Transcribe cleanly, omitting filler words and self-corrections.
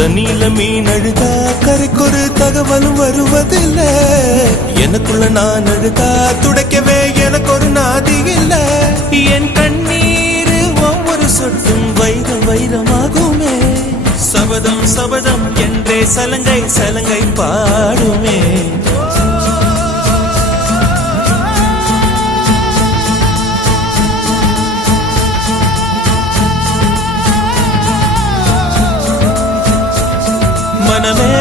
தண்ணியில மீன் அழுதா கரைக்கொரு தகவலும் வருவதில்ல. எனக்குள்ள நான் அழுதா துடைக்கவே எனக்கு ஒரு நாதி இல்ல. என் கண்ணீர் ஒவ்வொரு சொட்டும் வைரம் வைரமாகுமே. சபதம் சபதம் என்றே சலங்கை சலங்கை பாடுமே. மனமே